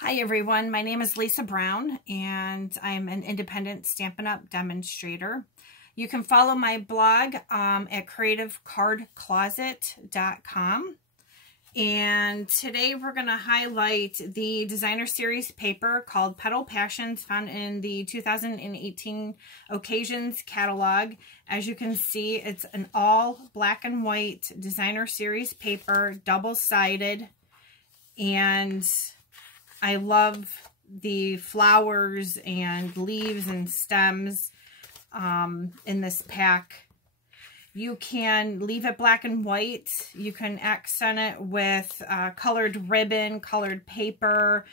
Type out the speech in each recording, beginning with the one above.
Hi everyone, my name is Lisa Brown and I'm an independent Stampin' Up! Demonstrator. You can follow my blog at creativecardcloset.com, and today we're going to highlight the designer series paper called Petal Passions, found in the 2018 Occasions catalog. As you can see, it's an all black and white designer series paper, double-sided, and I love the flowers and leaves and stems in this pack. You can leave it black and white. You can accent it with colored ribbon, colored paper,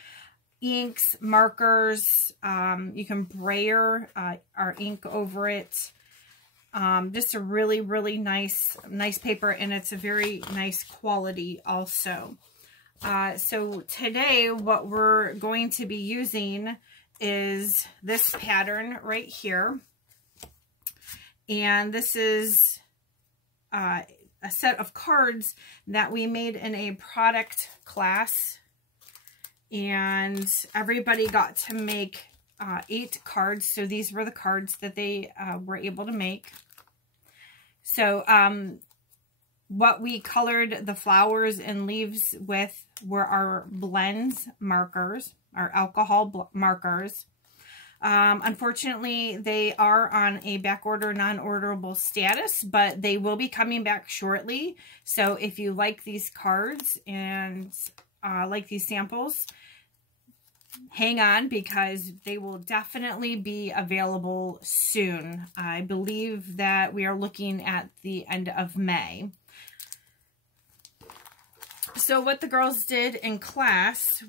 inks, markers. You can brayer our ink over it. Just a really, really nice paper, and it's a very nice quality also. So today what we're going to be using is this pattern right here. And this is a set of cards that we made in a product class. And everybody got to make 8 cards. So these were the cards that they were able to make. So what we colored the flowers and leaves with were our blends markers, our alcohol markers. Unfortunately, they are on a back order, non-orderable status, but they will be coming back shortly. So if you like these cards and like these samples, hang on, because they will definitely be available soon. I believe that we are looking at the end of May. So what the girls did in class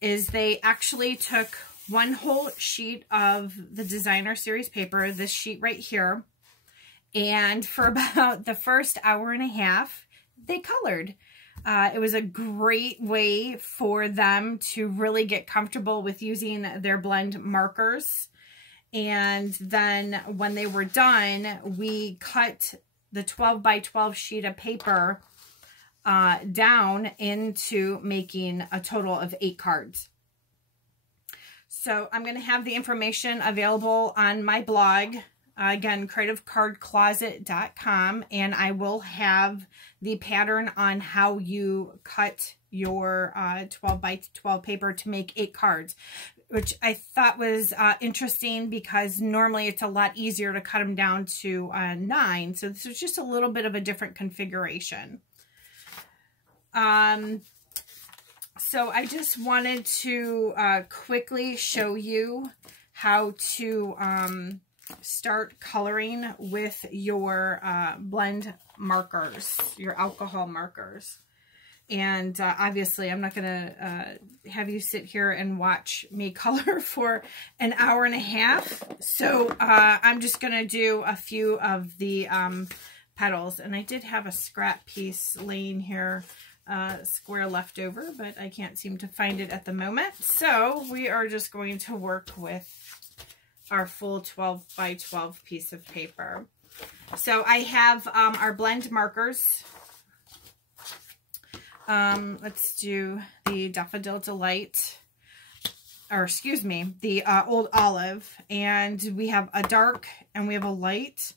is they actually took one whole sheet of the designer series paper, this sheet right here, and for about the first hour and a half, they colored. It was a great way for them to really get comfortable with using their blend markers. And then when they were done, we cut the 12 by 12 sheet of paper down into making a total of 8 cards. So I'm going to have the information available on my blog, again, creativecardcloset.com, and I will have the pattern on how you cut your 12 by 12 paper to make 8 cards, which I thought was interesting because normally it's a lot easier to cut them down to 9. So this is just a little bit of a different configuration. So I just wanted to quickly show you how to start coloring with your blend markers, your alcohol markers. And obviously I'm not going to have you sit here and watch me color for an hour and a half. So I'm just going to do a few of the petals. And I did have a scrap piece laying here, square left over, but I can't seem to find it at the moment. So we are just going to work with our full 12 by 12 piece of paper. So I have our blend markers. Let's do the Daffodil Delight, or excuse me, the Old Olive, and we have a dark and we have a light.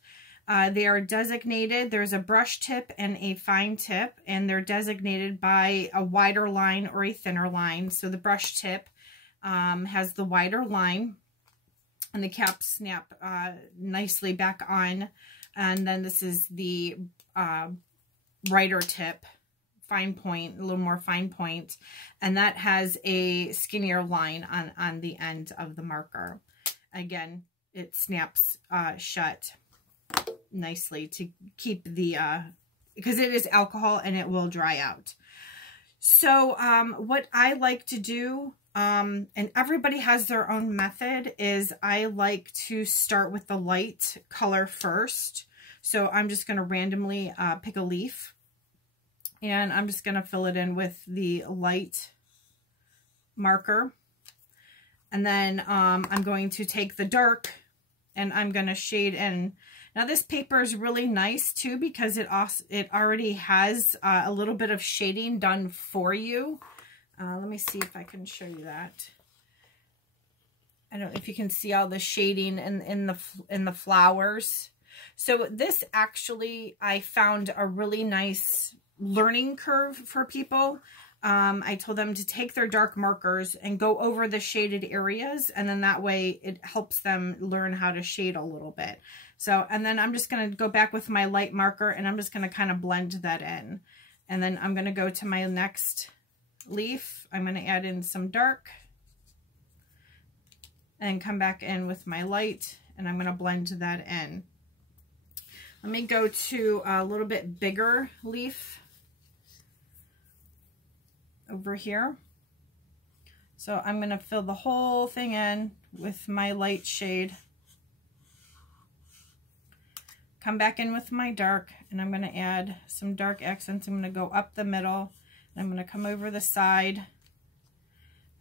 They are designated, there's a brush tip and a fine tip, and they're designated by a wider line or a thinner line. So the brush tip has the wider line, and the caps snap nicely back on. And then this is the brighter tip, fine point, a little more fine point, and that has a skinnier line on the end of the marker. Again, it snaps shut nicely to keep the because it is alcohol and it will dry out. So what I like to do, and everybody has their own method, is I like to start with the light color first. So I'm just going to randomly pick a leaf, and I'm just going to fill it in with the light marker, and then I'm going to take the dark and I'm going to shade in. Now this paper is really nice too because it already has a little bit of shading done for you. Let me see if I can show you that. I don't know if you can see all the shading in the flowers. So this actually, I found a really nice learning curve for people. I told them to take their dark markers and go over the shaded areas, and then that way it helps them learn how to shade a little bit. So, and then I'm just going to go back with my light marker, and I'm just going to kind of blend that in. And then I'm going to go to my next leaf. I'm going to add in some dark and come back in with my light, and I'm going to blend that in. Let me go to a little bit bigger leaf over here. So I'm going to fill the whole thing in with my light shade. Come back in with my dark, and I'm going to add some dark accents. I'm going to go up the middle, and I'm going to come over the side.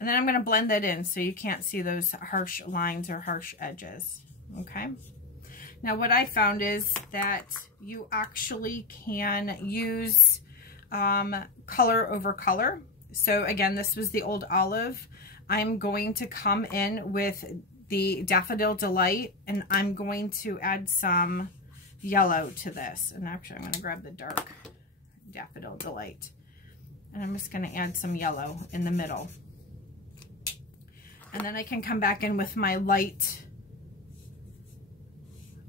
And then I'm going to blend that in so you can't see those harsh lines or harsh edges. Okay. Now what I found is that you actually can use color over color. So again, this was the Old Olive. I'm going to come in with the Daffodil Delight, and I'm going to add some yellow to this. And actually I'm going to grab the dark Daffodil Delight, and I'm just going to add some yellow in the middle. And then I can come back in with my light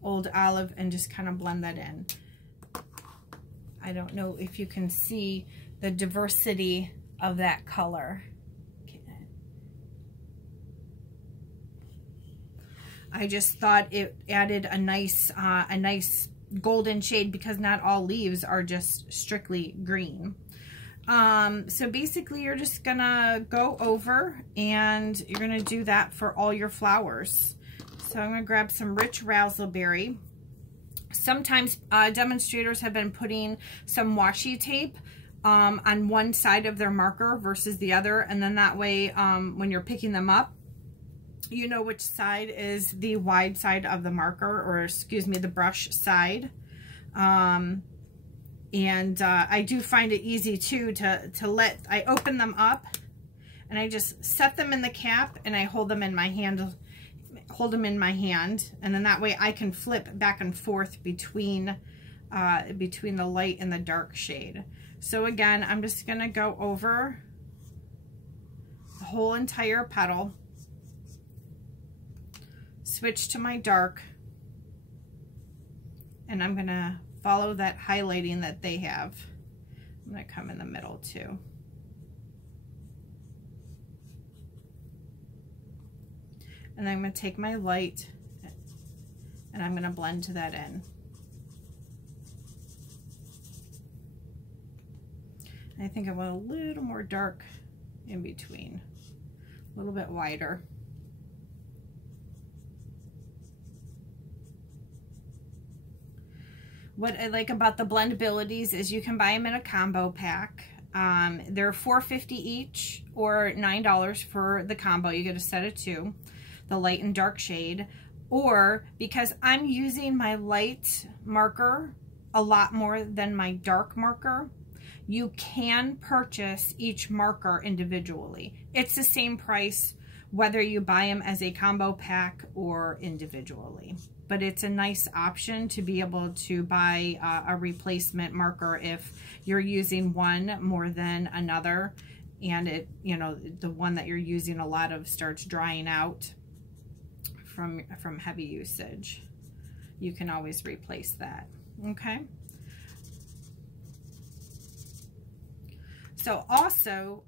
Old Olive and just kind of blend that in. I don't know if you can see the diversity of that color. I just thought it added a nice golden shade, because not all leaves are just strictly green. So basically you're just gonna go over and you're gonna do that for all your flowers. So I'm gonna grab some rich raspberry. Sometimes demonstrators have been putting some washi tape on one side of their marker versus the other, and then that way when you're picking them up, you know which side is the wide side of the marker, or excuse me, the brush side. And I do find it easy too I open them up and I just set them in the cap, and I hold them in my hand, and then that way I can flip back and forth between the light and the dark shade. So again, I'm just gonna go over the whole entire petal, switch to my dark, and I'm gonna follow that highlighting that they have. I'm going to come in the middle too. And then I'm going to take my light and I'm going to blend that in. I think I want a little more dark in between, a little bit wider. What I like about the blendabilities is you can buy them in a combo pack. They're $4.50 each, or $9 for the combo. You get a set of two, the light and dark shade. Or because I'm using my light marker a lot more than my dark marker, you can purchase each marker individually. It's the same price whether you buy them as a combo pack or individually. But it's a nice option to be able to buy a replacement marker if you're using one more than another, and it, you know, the one that you're using a lot of starts drying out from heavy usage. You can always replace that. Okay. So also,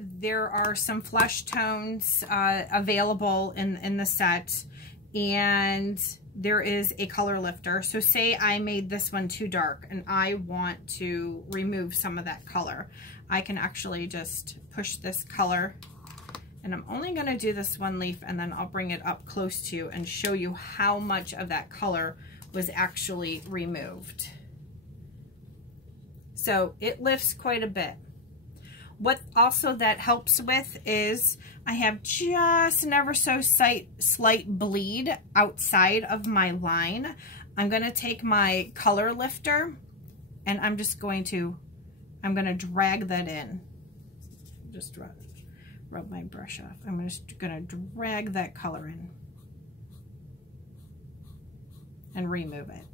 there are some flesh tones available in the set, and there is a color lifter. So say I made this one too dark and I want to remove some of that color. I can actually just push this color, and I'm only going to do this one leaf, and then I'll bring it up close to you and show you how much of that color was actually removed. So it lifts quite a bit. What also that helps with is I have just an ever so slight bleed outside of my line. I'm going to take my color lifter and I'm going to drag that in just rub my brush off. I'm just gonna drag that color in and remove it.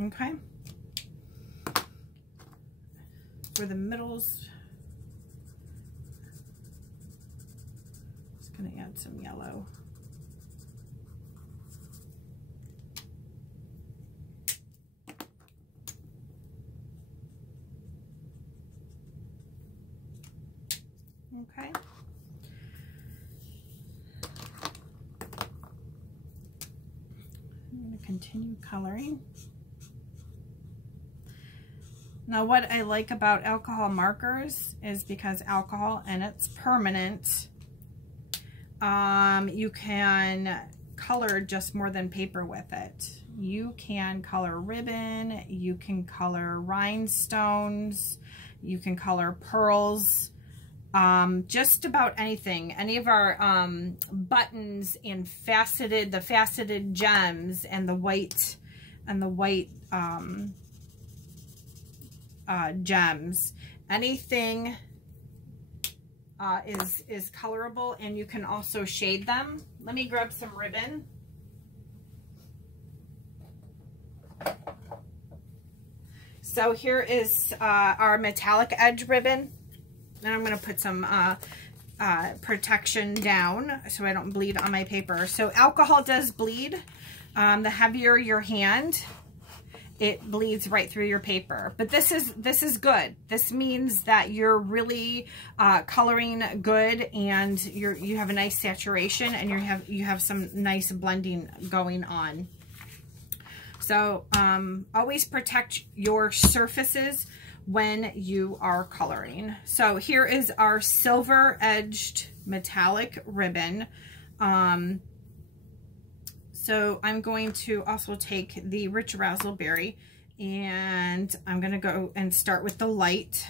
Okay. For the middles, just gonna add some yellow. Okay. I'm going to continue coloring. Now what I like about alcohol markers is because alcohol, and it's permanent, you can color just more than paper with it. You can color ribbon, you can color rhinestones, you can color pearls, just about anything. Any of our buttons and the faceted gems and the white gems, anything is colorable, and you can also shade them. Let me grab some ribbon. So here is our metallic edge ribbon, and I'm going to put some protection down so I don't bleed on my paper. So alcohol does bleed. The heavier your hand, it bleeds right through your paper. But this is good. This means that you're really coloring good, and you have a nice saturation, and you have some nice blending going on. So always protect your surfaces when you are coloring. So here is our silver edged metallic ribbon. So I'm going to also take the Rich Razzleberry, and I'm going to go and start with the light.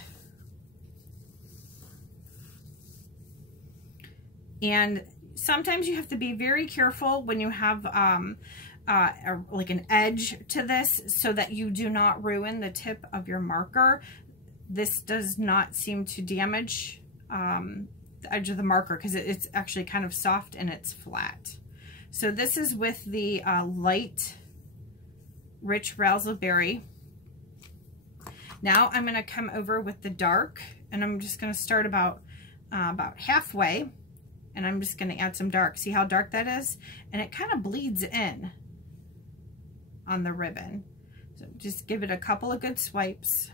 And sometimes you have to be very careful when you have like an edge to this, so that you do not ruin the tip of your marker. This does not seem to damage the edge of the marker because it's actually kind of soft and it's flat. So this is with the light Rich Razzleberry. Now I'm going to come over with the dark, and I'm just going to start about halfway, and I'm just going to add some dark. See how dark that is? And it kind of bleeds in on the ribbon. So just give it a couple of good swipes.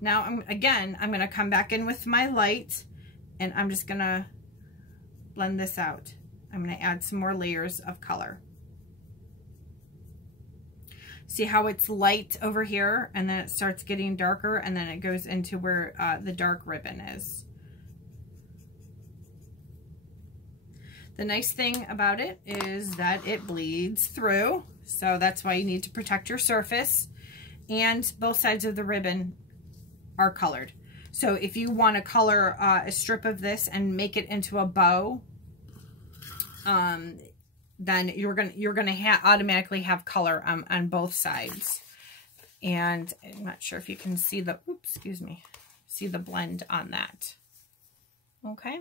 Now I'm going to come back in with my light, and I'm just going to blend this out. I'm going to add some more layers of color. See how it's light over here, and then it starts getting darker, and then it goes into where the dark ribbon is. The nice thing about it is that it bleeds through, so that's why you need to protect your surface, and both sides of the ribbon are colored. So if you want to color a strip of this and make it into a bow, then you're gonna automatically have color on both sides. And I'm not sure if you can see the see the blend on that. Okay.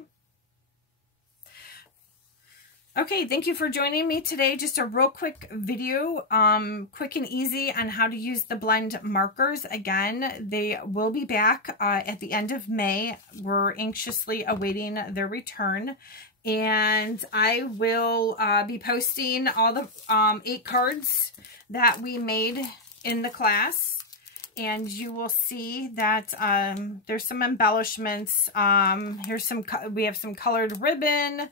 Okay, thank you for joining me today. Just a real quick video, quick and easy on how to use the blend markers. Again, they will be back at the end of May. We're anxiously awaiting their return. And I will be posting all the 8 cards that we made in the class. And you will see that there's some embellishments. We have some colored ribbon.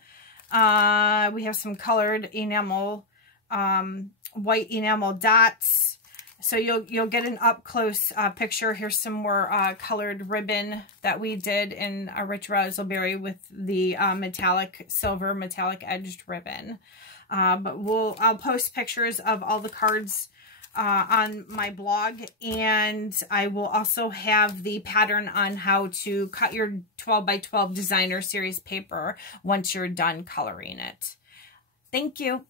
We have some colored enamel, white enamel dots. So you'll get an up close picture. Here's some more colored ribbon that we did in a Rich Razzleberry with the silver metallic edged ribbon. But I'll post pictures of all the cards on my blog, and I will also have the pattern on how to cut your 12 by 12 designer series paper once you're done coloring it. Thank you.